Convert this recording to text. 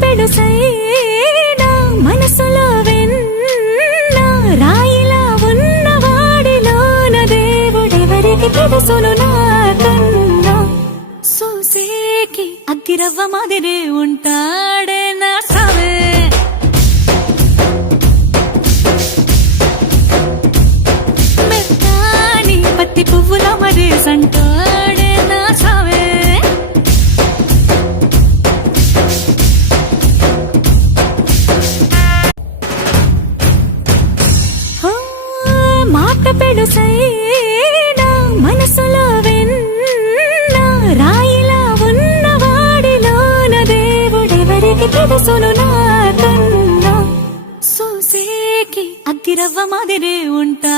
పెడుసైనా మనసులో వెన్న రాయిలా ఉన్నవాడిలోన దేవుడెవరికి తెలుసును నాకన్నా సూసేకి అగ్గిరవ్వ మాదిరే ఉంటాడే నా సావే మెత్తాని పత్తి పువ్వుల మరే సంటాడే నా సావే మాట పెడుసైనా మనసులో వెన్న రాయిలా ఉన్నవాడిలోన దేవుడెవరికి తెలుసును నాకన్నా సూసేకి అగ్గిరవ్వ మాదిరే ఉంటా